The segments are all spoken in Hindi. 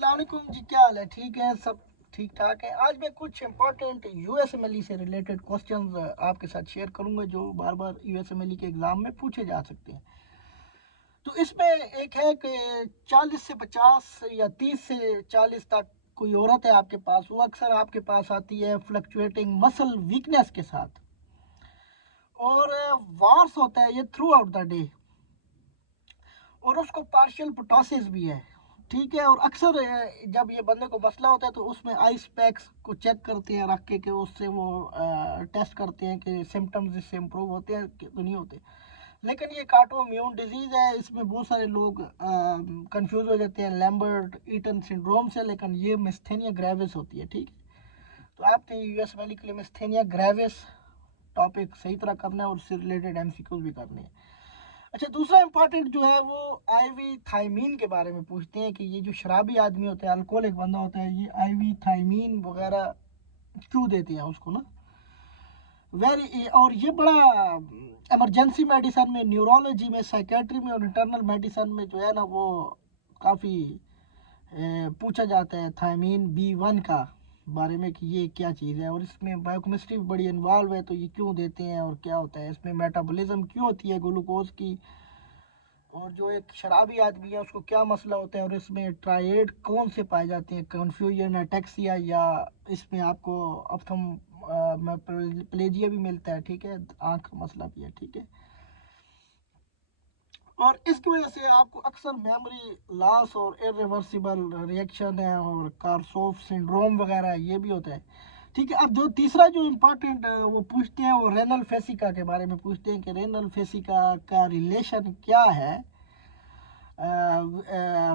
अस्सलाम वालेकुम जी, क्या हाल है? ठीक है, सब ठीक ठाक है। आज मैं कुछ इंपॉर्टेंट यूएसएमएलई से रिलेटेड क्वेश्चंस आपके साथ शेयर करूंगा जो बार बार यूएसएमएलई के एग्ज़ाम में पूछे जा सकते हैं। तो इसमें एक है कि 40 से 50 या 30 से 40 तक कोई औरत है आपके पास, वो अक्सर आपके पास आती है फ्लक्चुएटिंग मसल वीकनेस के साथ, और वार्स होता है ये थ्रू आउट द डे, और उसको पार्शियल पोटोसिस भी है। ठीक है, और अक्सर जब ये बंदे को मसला होता है तो उसमें आइस पैक्स को चेक करते हैं रख के उससे वो टेस्ट करते हैं कि सिम्टम्स इससे इम्प्रूव होते हैं कि तो नहीं होते। लेकिन ये काटो इम्यून डिजीज़ है, इसमें बहुत सारे लोग कंफ्यूज हो जाते हैं लैम्बर्ट ईटन सिंड्रोम से, लेकिन ये मिस्थेनिया ग्रेविस होती है। ठीक है, तो आपने यूएस वैली के लिए मिस्थेनिया ग्रेविस टॉपिक सही तरह करना है और उससे रिलेटेड एमसीक्यूज भी करने हैं। अच्छा, दूसरा इंपॉर्टेंट जो है वो आईवी थायमीन के बारे में पूछते हैं कि ये जो शराबी आदमी होता है, अल्कोहलिक बंदा होता है, ये आईवी थायमीन वगैरह क्यों देते हैं उसको ना। और ये बड़ा इमरजेंसी मेडिसिन में, न्यूरोलॉजी में, साइकेट्री में और इंटरनल मेडिसिन में जो है ना वो काफ़ी पूछा जाता है थायमीन B1 का बारे में कि ये क्या चीज़ है, और इसमें बायोकेमिस्ट्री बड़ी इन्वॉल्व है, तो ये क्यों देते हैं और क्या होता है इसमें, मेटाबॉलिज्म क्यों होती है ग्लूकोज की, और जो एक शराबी आदमी है उसको क्या मसला होता है, और इसमें ट्राइएड कौन से पाए जाते हैं, कन्फ्यूजन, अटेक्सिया, या इसमें आपको अप्थम प्लेजिया भी मिलता है। ठीक है, आँख का मसला भी है। ठीक है, और इसकी वजह से आपको अक्सर मेमोरी लॉस और इरिवर्सिबल रिएक्शन है और कार्सोफ सिंड्रोम वगैरह ये भी होता है। ठीक है, अब जो तीसरा जो इम्पोर्टेंट वो पूछते हैं वो रेनल फेसिका के बारे में पूछते हैं कि रेनल फेसिका का रिलेशन क्या है।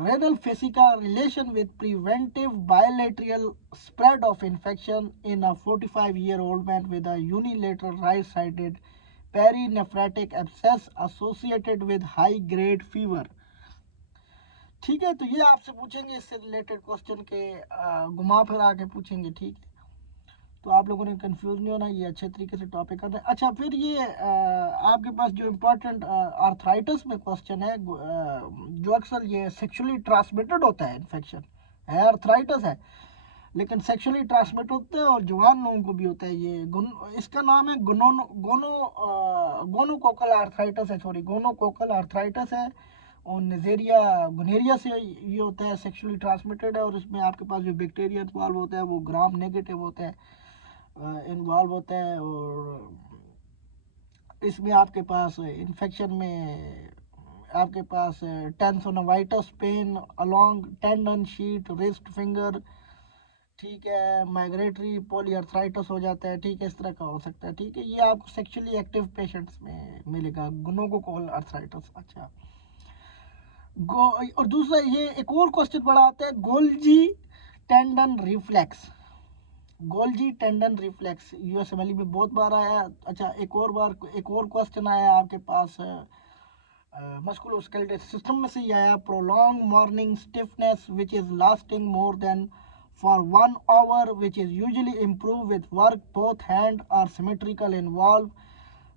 renal fasciitis relation with preventive bilateral spread of infection in a 45-year-old man with a unilateral right-sided perinephritic abscess associated with high-grade fever। ठीक है, तो ये आपसे पूछेंगे इससे रिलेटेड क्वेश्चन के घुमा फिरा के पूछेंगे। ठीक है, तो आप लोगों ने कंफ्यूज नहीं होना, ये अच्छे तरीके से टॉपिक करना है। अच्छा, फिर ये आपके पास जो इम्पोर्टेंट आर्थराइटिस में क्वेश्चन है, जो अक्सर ये सेक्सुअली ट्रांसमिटेड होता है, इन्फेक्शन है, आर्थराइटिस है, लेकिन सेक्सुअली ट्रांसमिट होता है और जवान लोगों को भी होता है। ये इसका नाम है गोनोकोकल आर्थराइटिस है, सॉरी गोनोकोकल आर्थराइटिस है, और नजेरिया गुनेरिया से ये होता है, सेक्सुअली ट्रांसमिटेड है, और इसमें आपके पास जो बैक्टीरिया इन्वॉल्व होता है वो ग्राम नेगेटिव होता है, इन्वॉल्व होता है, और इसमें आपके पास इन्फेक्शन में आपके पास tenosynovitis pain along tendon sheath wrist finger. ठीक है, माइग्रेटरी पॉलीआर्थराइटिस हो जाता है। ठीक है, इस तरह का हो सकता है। ठीक है, ये आपको सेक्सुअली एक्टिव पेशेंट्स में मिलेगा गोनोकोकल आर्थराइटिस। अच्छा, और दूसरा ये एक और क्वेश्चन बड़ा आता है, Golgi tendon reflex. Golgi tendon reflex USMLE में बहुत बार आया। अच्छा, एक और क्वेश्चन आया आपके पास मस्कुलोस्केलेटल सिस्टम में से ही आया, prolong morning stiffness which is lasting more than for 1 hour, which is usually improved with work. Both hand are symmetrical involved.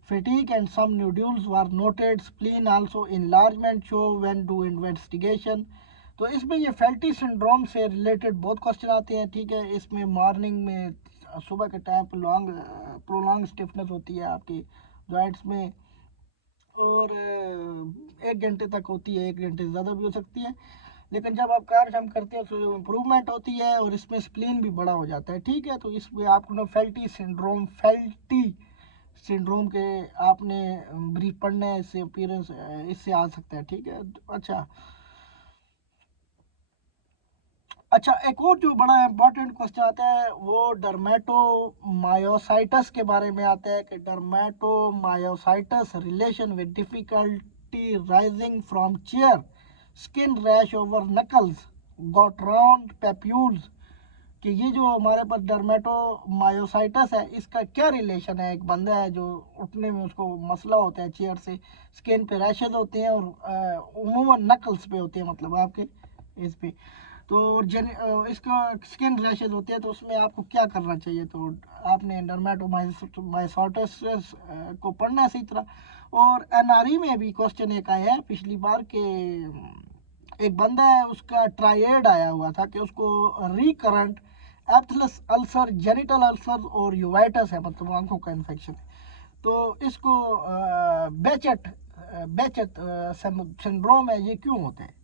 Fatigue and some nodules were noted. Spleen also enlargement show when do investigation। तो इसमें ये फैल्टी सिंड्रोम से रिलेटेड बहुत क्वेश्चन आते हैं। ठीक है, इसमें मॉर्निंग में सुबह के टाइम प्रोलॉन्ग स्टिफनेस होती है आपकी जॉइंट्स में, और 1 घंटे तक होती है, 1 घंटे से ज़्यादा भी हो सकती है, लेकिन जब आप काम करते हैं तो इम्प्रूवमेंट होती है, और इसमें स्प्लीन भी बड़ा हो जाता है। ठीक है, तो इसमें आपको ना फैल्टी सिंड्रोम के आपने ब्रीफ पढ़ना है, इससे अपीयरेंस इससे आ सकता है। ठीक है, अच्छा, एक और जो बड़ा इंपॉर्टेंट क्वेश्चन आता है वो डर्मेटोमायोसाइटिस के बारे में आता है कि dermatomyositis relation with difficulty rising from chair, skin rash over knuckles, got round papules, कि ये जो हमारे पास डर्मेटोमायोसाइटिस है इसका क्या रिलेशन है। एक बंदा है जो उठने में उसको मसला होता है चेयर से, स्किन पे रैशेज होते हैं, और उमूमन नकल्स पे होते हैं, मतलब आपके इस पे, तो इसका स्किन रैशेज होते हैं, तो उसमें आपको क्या करना चाहिए। तो आपने डर्मेटोमायोसाइटिस को पढ़ना है इसी तरह। और एनआरई में भी क्वेश्चन एक आया है पिछली बार के एक बंदा है, उसका ट्रायड आया हुआ था कि उसको रिकरेंट एप्थलस अल्सर, जेनिटल अल्सर और यूवाइटस है, मतलब आंखों का इन्फेक्शन है। तो इसको बेचेट बेचेट सिंड्रोम है, ये क्यों होता है?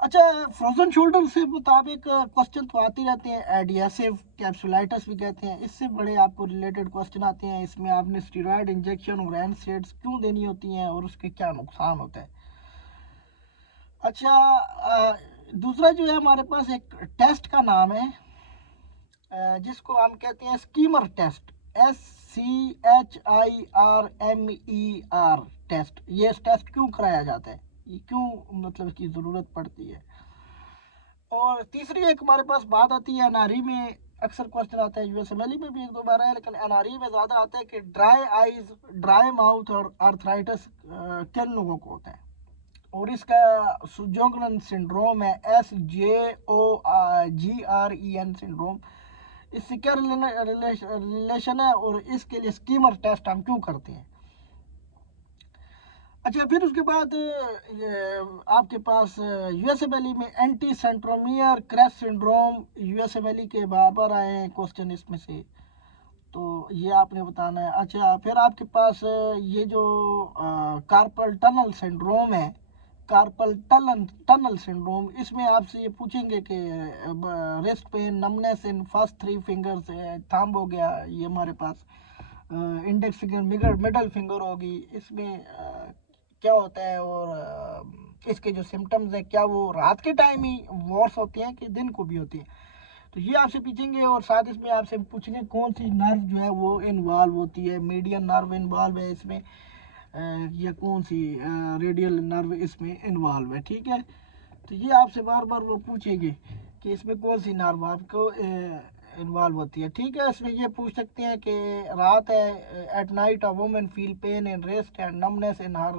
अच्छा, फ्रोजन शोल्डर से मुताबिक क्वेश्चन तो आते रहते हैं, एडियासिव कैप्सुलाइटिस भी कहते हैं। इससे बड़े आपको रिलेटेड क्वेश्चन आते हैं, इसमें आपने स्टीरॉयड इंजेक्शन और एनसेड्स क्यों देनी होती हैं और उसके क्या नुकसान होता है। अच्छा, दूसरा जो है हमारे पास एक टेस्ट का नाम है, जिसको हम कहते हैं स्कीमर टेस्ट, SCHIRMER टेस्ट। ये टेस्ट क्यों कराया जाता है, ये क्यों मतलब इसकी ज़रूरत पड़ती है। और तीसरी एक हमारे पास बात आती है एनआरई में, अक्सर क्वेश्चन आता है, यूएसएमएलई में भी एक दो बार है, लेकिन एनआरई में ज़्यादा आता है कि ड्राई आइज, ड्राई माउथ और आर्थराइटिस किन लोगों को होता है। और इसका सुजोगन सिंड्रोम है, SJOGREN सिंड्रोम। इससे क्या रिलेशन है और इसके लिए स्कीमर टेस्ट हम क्यों करते हैं। अच्छा, फिर उसके बाद आपके पास यूएसएमएलई में anti centromere crash syndrome, USMLE के बार बार आए हैं क्वेश्चन इसमें से, तो ये आपने बताना है। अच्छा, फिर आपके पास ये जो कार्पल टनल सिंड्रोम है, कार्पल टनल सिंड्रोम, इसमें आपसे ये पूछेंगे कि wrist pain, numbness in first 3 fingers, thumb हो गया ये हमारे पास, इंडेक्स फिंगर, मिडल फिंगर होगी, इसमें क्या होता है और इसके जो सिम्टम्स हैं, क्या वो रात के टाइम ही वॉर्स होती हैं कि दिन को भी होती हैं, तो ये आपसे पूछेंगे। और साथ इसमें आपसे पूछेंगे कौन सी नर्व जो है वो इन्वॉल्व होती है, मीडियन नर्व इन्वॉल्व है इसमें, या कौन सी रेडियल नर्व इसमें इन्वॉल्व है, ठीक है। तो ये आपसे बार बार वो पूछेंगे कि इसमें कौन सी नर्व आपको इन्वॉल्व होती है, ठीक है। इसमें ये पूछ सकते हैं कि रात है, at night a woman feel pain in wrist and numbness in her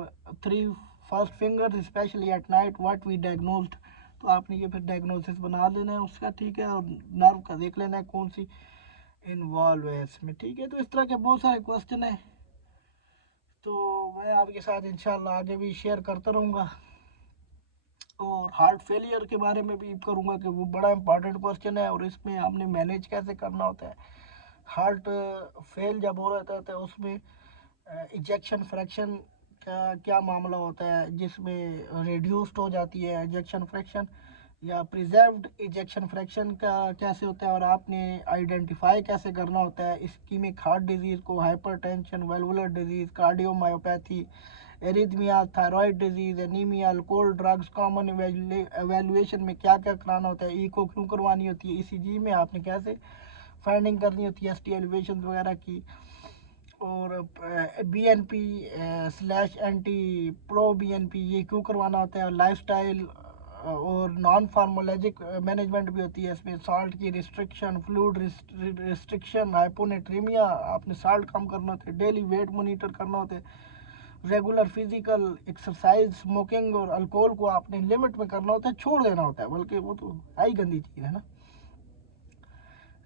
3 first fingers specially at night, what we diagnosed. तो आपने ये फिर डायग्नोसिस बना लेना है उसका, ठीक है, और नर्व का देख लेना है कौन सी इन्वॉल्व है इसमें, ठीक है। तो इस तरह के बहुत सारे क्वेश्चन हैं, तो मैं आपके साथ इंशाल्लाह आगे भी शेयर करता रहूँगा। और हार्ट फेलियर के बारे में भी करूँगा कि वो बड़ा इंपॉर्टेंट क्वेश्चन है, और इसमें हमने मैनेज कैसे करना होता है। हार्ट फेल जब हो रहा था उसमें इजेक्शन फ्रैक्शन का क्या मामला होता है, जिसमें रिड्यूस्ड हो जाती है इजेक्शन फ्रैक्शन, या प्रिजर्व्ड इजेक्शन फ्रैक्शन का कैसे होता है, और आपने आइडेंटिफाई कैसे करना होता है इस्कीमिक हार्ट डिजीज़ को, hypertension, valvular disease, cardiomyopathy, arrhythmia, thyroid disease, anaemia, alcohol drugs, common evaluation में क्या क्या कराना होता है, ईको क्यों करवानी होती है, ईसीजी में आपने कैसे फाइंडिंग करनी होती है एस टी एलिवेशन वगैरह की, और BNP slash anti pro BNP ये क्यों करवाना होता है, लाइफस्टाइल और नॉन फार्मोलॉजिक मैनेजमेंट भी होती है इसमें, साल्ट की रिस्ट्रिक्शन, फ्लूड रिस्ट्रिक्शन, हाइपोनेट्रीमिया, आपने साल्ट कम करना होता है, डेली वेट मोनीटर करना होता है, रेगुलर फिजिकल एक्सरसाइज, स्मोकिंग और अल्कोहल को आपने लिमिट में करना होता है, छोड़ देना होता है, बल्कि वो तो आई गंदी चीज़ है ना।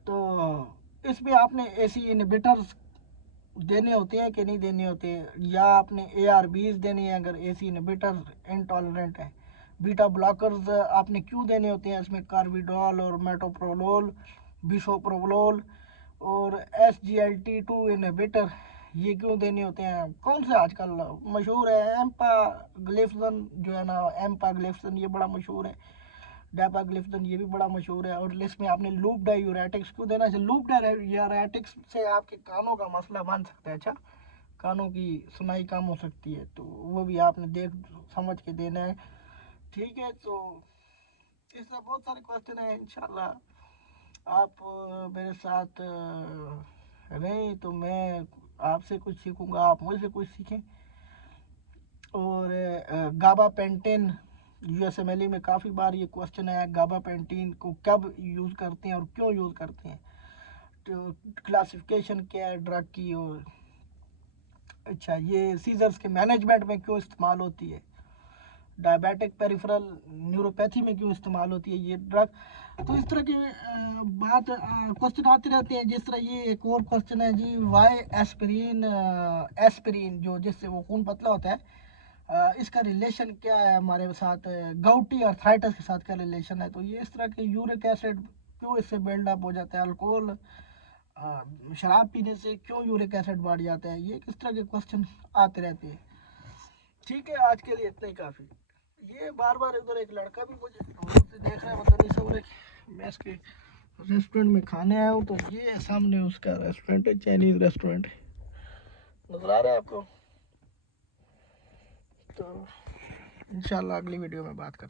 तो इसमें आपने AC इनहिबिटर्स देने होते हैं कि नहीं देने होते, या आपने ARBs देने हैं अगर AC इनहिबिटर इनटॉलरेंट है, बीटा ब्लॉकर्स आपने क्यों देने होते हैं, इसमें कार्बिडोल और मेटोप्रोलोल, बिसोप्रोलोल और SGLT2 इनहिबिटर ये क्यों देने होते हैं। कौन से आजकल मशहूर है, एम्पाग्लिफ्सन जो है ना, एम्पाग्लिफ्सन ये बड़ा मशहूर है, डेपाग्लिफ्सन ये भी बड़ा मशहूर है। और लिस्ट में आपने लूप डायूरेटिक्स क्यों देना है, लूप डायूरेटिक्स से आपके कानों का मसला बन सकता है, अच्छा कानों की सुनाई कम हो सकती है, तो वो भी आपने देख समझ के देना है, ठीक है। तो इसमें बहुत सारे क्वेश्चन है, इंशाल्लाह आप मेरे साथ रहें तो मैं आपसे कुछ सीखूंगा, आप मुझसे कुछ सीखें। और गाबा पेंटेन, यूएसएमएलई में काफ़ी बार ये क्वेश्चन आया, गाबा पेंटीन को कब यूज़ करते हैं और क्यों यूज़ करते हैं, तो क्लासिफिकेशन क्या है ड्रग की, और अच्छा ये सीजर्स के मैनेजमेंट में क्यों इस्तेमाल होती है, डायबिटिक पेरिफेरल न्यूरोपैथी में क्यों इस्तेमाल होती है ये ड्रग। तो इस तरह की बात क्वेश्चन आते रहते हैं। जिस तरह ये एक और क्वेश्चन है जी, वाई एस्पिरिन, एस्पिरिन जो जिससे वो खून पतला होता है, इसका रिलेशन क्या है हमारे साथ, गाउटी अर्थराइटिस के साथ क्या रिलेशन है। तो ये इस तरह के यूरिक एसिड क्यों इससे बिल्डअप हो जाता है, अल्कोहल शराब पीने से क्यों यूरिक एसिड बढ़ जाता है, ये किस तरह के क्वेश्चन आते रहते हैं। ठीक है, आज के लिए इतना ही काफ़ी। ये बार बार उधर एक लड़का भी मुझे देख रहा है, पता नहीं सब मैं इसके रेस्टोरेंट में खाने आया हूँ। तो ये सामने उसका रेस्टोरेंट है, चाइनीज़ रेस्टोरेंट नज़र आ रहा है आपको। तो इंशाल्लाह अगली वीडियो में बात करते हैं।